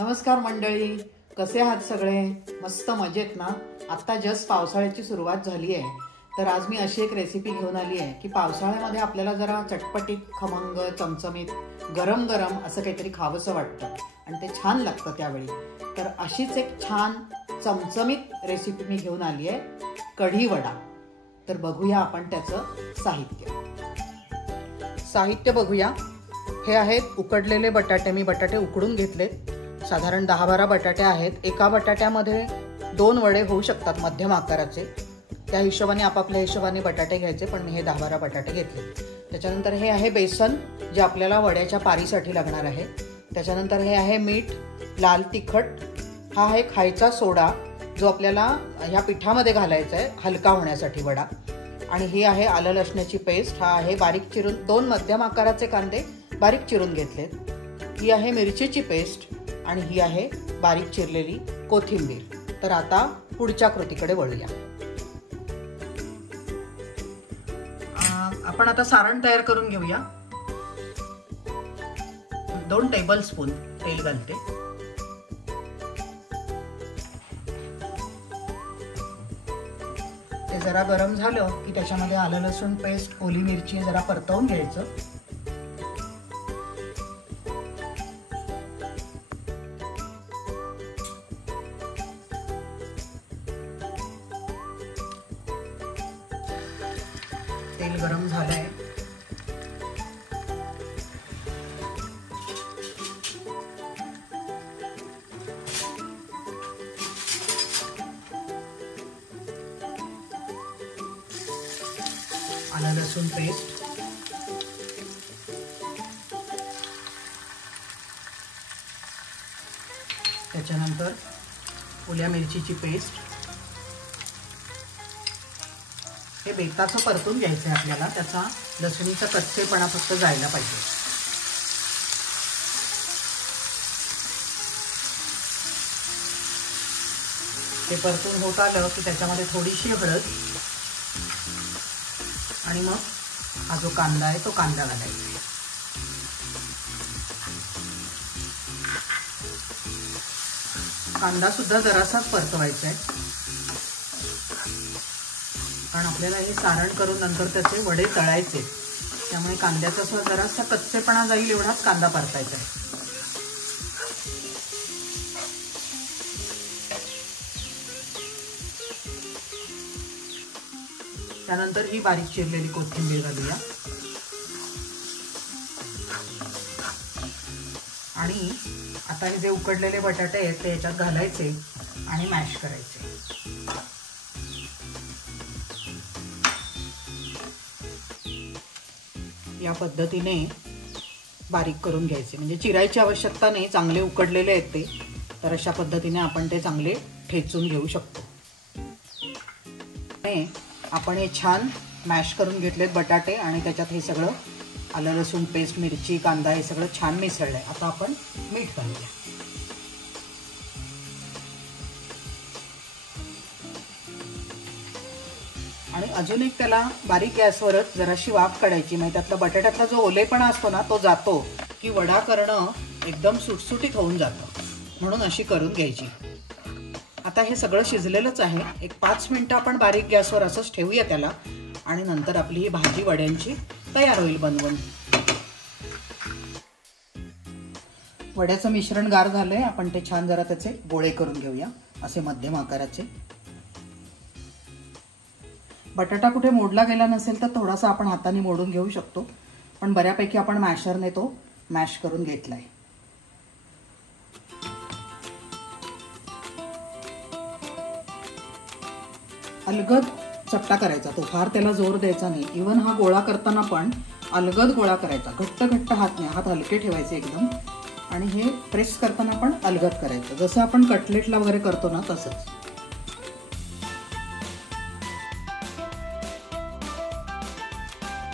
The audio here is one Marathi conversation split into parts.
नमस्कार मंडळी, कसे आहात सगळे? मस्त मजेत ना? आता जस्ट पावसाळ्याची सुरुवात झाली आहे, तर आज मी अशी एक रेसिपी घेऊन आली आहे की पावसाळ्यामध्ये आपल्याला जरा चटपटीत, खमंग, चमचमीत, गरम गरम असं काहीतरी खावंसं वाटतं आणि ते छान लागतं त्यावेळी. तर अशीच एक छान चमचमीत रेसिपी मी घेऊन आली आहे, कढी वडा. तर बघूया आपण त्याचं साहित्य बघूया. हे आहेत उकडलेले बटाटे. मी बटाटे उकडून घेतलेत. साधारण 10-12 बटाटे आहेत. एका बटाट्यामध्ये 2 वडे होऊ शकतात मध्यम आकाराचे. त्या हिशोबाने आपापल्या हिशोबाने बटाटे घ्यायचे, पण मी हे 10-12 बटाटे घेतले. त्याच्यानंतर हे आहे बेसन, जे आपल्याला वड्याच्या पारीसाठी लागणार आहे. त्याच्यानंतर हे आहे मीठ, लाल तिखट, हा आहे खायचा सोडा जो आपल्याला ह्या पिठामध्ये घालायचा आहे हलका होण्यासाठी वडा. आणि ही आहे आलं लसणाची पेस्ट. हा आहे बारीक चिरून 2 मध्यम आकाराचे कांदे बारीक चिरून घेतलेत. ही आहे मिरचीची पेस्ट आणि ही आहे बारीक चिरलेली कोथिंबीर. तर आता पुढच्या कृतीकडे वळूया. आपण आता सारण तयार करून घेऊया. 2 टेबलस्पून तेल घालते. ते जरा गरम झालं की त्याच्यामध्ये आलं लसूण पेस्ट, ओली मिरची जरा परतवून घ्यायचं. तेल गरम झालंय. आलं लसूण पेस्ट, त्याच्यानंतर ओल्या मिरचीची पेस्ट. हे बेताचं परतून घ्यायचं आहे आपल्याला. त्याचा लसणीचा कच्चेपणा फक्त जायला पाहिजे. ते परतून होत आलं की त्याच्यामध्ये थोडीशी हळद आणि मग हा जो कांदा आहे तो कांदा घालायचा. कांदा सुद्धा जरासाच परतवायचा आहे, कारण आपल्याला हे सारण करून नंतर त्याचे वडे तळायचे. त्यामुळे कांद्याचा सुद्धा जरासा कच्चेपणा जाईल एवढाच कांदा परतायचा आहे. त्यानंतर ही बारीक चिरलेली कोथिंबीर घालूया आणि आता हे जे उकडलेले बटाटे आहेत ते याच्यात घालायचे आणि मॅश करायचे. या पद्धतीने बारीक करून घ्यायचे, म्हणजे चिरायची आवश्यकता नाही. चांगले उकडलेले आहेत ते, तर अशा पद्धतीने आपण ते चांगले ठेचून घेऊ शकतो. आपण हे छान मॅश करून घेतलेत बटाटे आणि त्याच्यात हे सगळं आलं लसूण पेस्ट, मिरची, कांदा हे सगळं छान मिसळलंय. आता आपण मीठ घालूया. आणि अजून एक त्याला बारीक गॅसवरच जराशी वाफ काढायची, म्हणजे त्यातला बटाट्यातला जो ओलेपणा असतो ना तो जातो की वडा करणं एकदम सुटसुटीत होऊन जातं. म्हणून अशी करून घ्यायची. आता हे सगळं शिजलेलंच आहे. एक 5 मिनिटं आपण बारीक गॅसवर असंच ठेवूया त्याला आणि नंतर आपली ही भाजी वड्यांची तयार होईल बनवून. वड्याचं मिश्रण गार झालंय. आपण ते छान जरा त्याचे गोळे करून घेऊया, असे मध्यम आकाराचे. बटाटा कुठे मोडला गेला नसेल तर थोडासा आपण हाताने मोडून घेऊ शकतो, पण बऱ्यापैकी आपण मॅशरने तो मॅश करून घेतलाय. अलगद चपटा करायचा, तो फार त्याला जोर द्यायचा नाही. इवन हा गोळा करताना पण अलगद गोळा करायचा, घट्ट घट्ट हात नाही, हात हलके ठेवायचे एकदम. आणि हे प्रेस करताना पण अलगद करायचं, जसं आपण कटलेटला वगैरे करतो ना तसंच.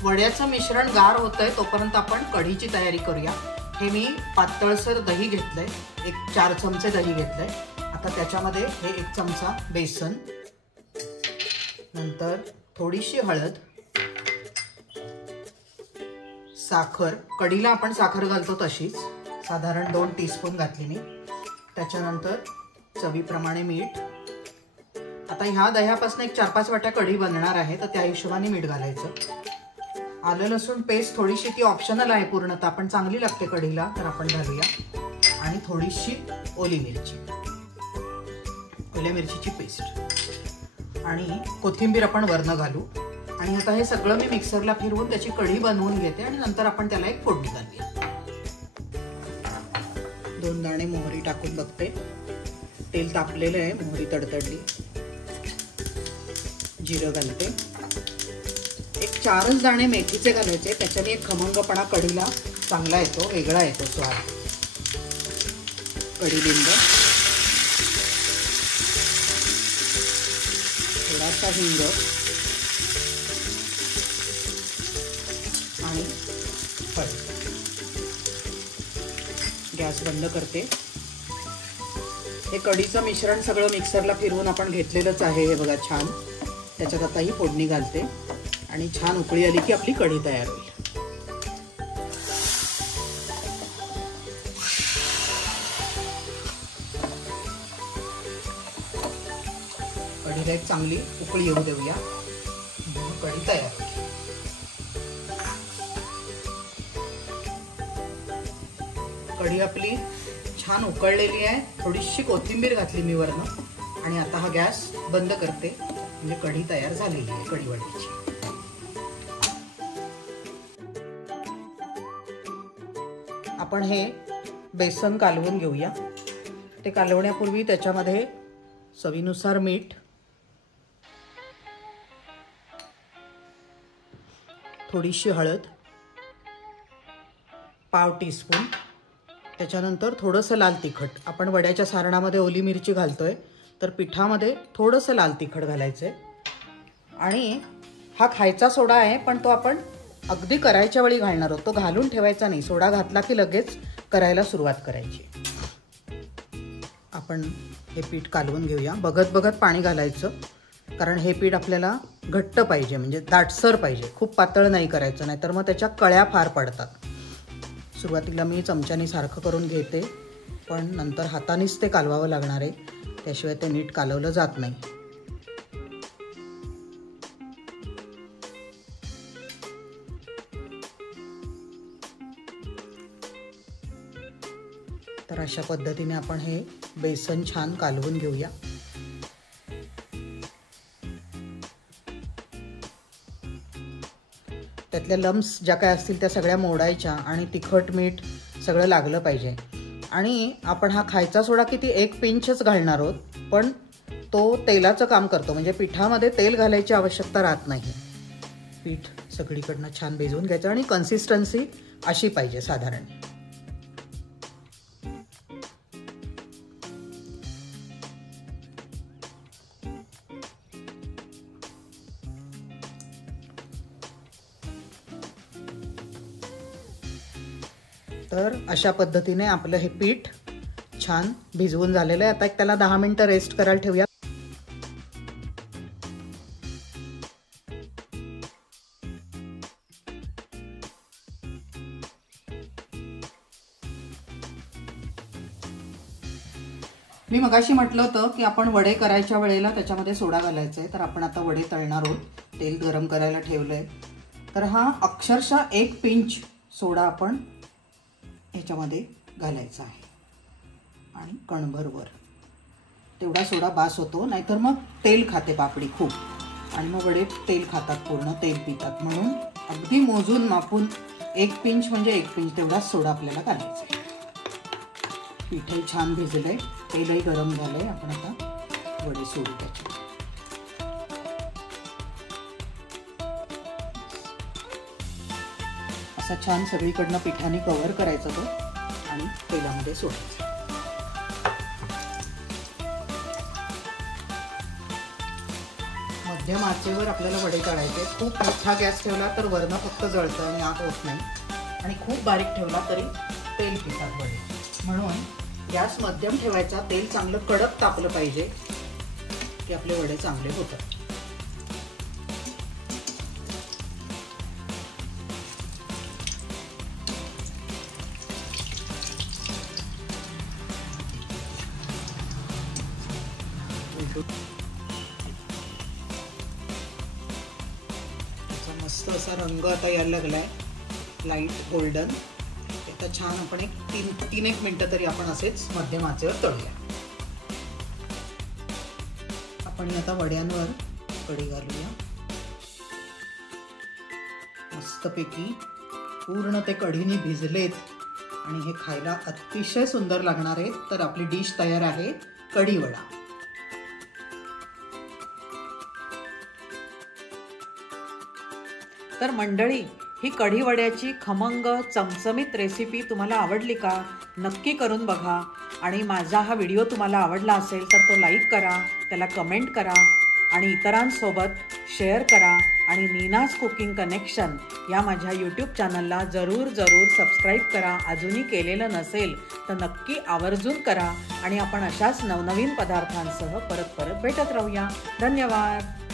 वड्याचं मिश्रण गार होतंय तोपर्यंत आपण कढीची तयारी करूया. हे मी पातळसर दही घेतलंय, एक 4 चमचे दही घेतलंय. आता त्याच्यामध्ये हे 1 चमचा बेसन, नंतर थोडीशी हळद, साखर, कढीला आपण साखर घालतो तशीच, साधारण 2 टीस्पून घातली मी. त्याच्यानंतर चवीप्रमाणे मीठ. आता ह्या दह्यापासून एक 4-5 वाट्या कढी बनणार आहे, तर त्या हिशोबाने मीठ घालायचं. आलं लसूण पेस्ट थोडीशी ती ऑप्शनल आहे पूर्णतः, पण चांगली लागते कढीला, तर आपण घालूया. आणि थोडीशी ओली मिरची, ओल्या मिरचीची पेस्ट आणि कोथिंबीर आपण वरनं घालू. आणि आता हे सगळं मी मिक्सरला फिरवून त्याची कढी बनवून घेते आणि नंतर आपण त्याला एक फोडणी घालूया. 2 दाणे मोहरी टाकून बघते. तेल तापलेलं आहे, मोहरी तडतडली. जिरं घालते. एक 4च दाणे मेथीचे घालायचे, त्याच्याने एक खमंगपणा कढीला चांगला येतो, वेगळा येतो स्वाद. कढीलिंब, थोडासा हिंग आणि हळद. गॅस बंद करते. हे कढीचं मिश्रण सगळं मिक्सरला फिरवून आपण घेतलेलंच आहे, हे बघा छान. त्याच्यात आता ही फोडणी घालते आणि छान उकळी आली की आपली कढी तयार होईल. कढीला एक चांगली उकळी येऊ देऊया. कढी तयार होईल. कढी आपली छान उकळलेली आहे. थोडीशी कोथिंबीर घातली मी वरनं आणि आता हा गॅस बंद करते. म्हणजे कढी तयार झालेली आहे कढीवड्याची. आपण हे बेसन कालवून घेऊया. ते कालवण्यापूर्वी त्याच्यामध्ये चवीनुसार मीठ, थोडीशी हळद, पाव टीस्पून, त्याच्यानंतर थोडंसं लाल तिखट. आपण वड्याच्या सारणामध्ये ओली मिरची घालतोय, तर पिठामध्ये थोडंसं लाल तिखट घालायचं आहे. आणि हा खायचा सोडा आहे, पण तो आपण अगदी करायच्या वेळी घालणार आहोत, तो घालून ठेवायचा नाही. सोडा घातला की लगेच करायला सुरुवात करायची. आपण हे पीठ कालवून घेऊया. बघत बघत पाणी घालायचं, कारण हे पीठ आपल्याला घट्ट पाहिजे, म्हणजे दाटसर पाहिजे. खूप पातळ नाही करायचं, नाहीतर मग त्याच्या कळ्या फार पडतात. सुरुवातीला मी चमच्याने सारखं करून घेते, पण नंतर हातानेच ते कालवावं लागणार आहे, त्याशिवाय ते नीट कालवलं जात नाही. तर अशा पद्धतीने आपण हे बेसन छान कालवून घेऊया. त्यातल्या लम्स ज्या काय असतील त्या सगळ्या मोडायच्या आणि तिखट मीठ सगळं लागलं पाहिजे. आणि आपण हा खायचा सोडा किती 1 पिंचच घालणार आहोत, पण तो तेलाचं काम करतो, म्हणजे पिठामध्ये तेल घालायची आवश्यकता राहत नाही. पीठ सगळीकडनं छान भिजवून घ्यायचं आणि कन्सिस्टन्सी अशी पाहिजे साधारण. तर अशा पद्धतीने आपलं हे पीठ छान भिजवून झालेलं आहे. आता एक त्याला 10 मिनिटं रेस्ट करायला ठेवूया. मी मगाशी म्हटलं होतं की आपण वडे करायच्या वेळेला त्याच्यामध्ये सोडा घालायचा आहे, तर आपण आता वडे तळणार आहोत. तेल गरम करायला ठेवलंय. तर हा अक्षरशः 1 पिंच सोडा आपण ह्याच्यामध्ये घालायचा आहे आणि कणभर वर. तेवढा सोडा बास होतो, नाहीतर मग तेल खाते पापडी खूप, आणि मग वडे तेल खातात, पूर्ण तेल पितात. म्हणून अगदी मोजून मापून 1 पिंच म्हणजे 1 पिंच तेवढाच सोडा आपल्याला घालायचा आहे. पीठही छान भिजलंय, तेलही गरम झालंय. आपण आता वडे सोडू त्याच्यात. असा छान सगळीकडनं पिठाने कव्हर करायचा तो आणि तेलामध्ये सोडायचा. मध्यम आचेवर आपल्याला वडे तळायचे. खूप मोठा गॅस ठेवला तर वरनं फक्त जळतं आणि आत होत नाही, आणि खूप बारीक ठेवला तरी तेल पितात वडे. म्हणून गॅस मध्यम ठेवायचा. तेल चांगलं कडक तापलं पाहिजे की आपले वडे चांगले होतात. त्याचा मस्त असा रंग आता यायला लागलाय, लाईट गोल्डन. आता छान आपण एक तीन एक मिनिटं तरी आपण असेच मध्यम आचेवर तळूया. आपण आता वड्यांवर कढी घालूया. मस्तपैकी पूर्ण ते कढीने भिजलेत आणि हे खायला अतिशय सुंदर लागणार आहे. तर आपली डिश तयार आहे, कढी वडा. तर मंडळी, ही कढी वड्याची खमंग चमचमीत रेसिपी तुम्हाला आवडली का? नक्की करून बघा. आणि माझा हा व्हिडिओ तुम्हाला आवडला असेल तर तो लाईक करा, त्याला कमेंट करा आणि इतरांसोबत शेअर करा. आणि नीनाज कुकिंग कनेक्शन या माझ्या यूट्यूब चॅनलला जरूर सबस्क्राईब करा. अजूनही केलेलं नसेल तर नक्की आवर्जून करा. आणि आपण अशाच नवनवीन पदार्थांसह परत भेटत राहूया. धन्यवाद.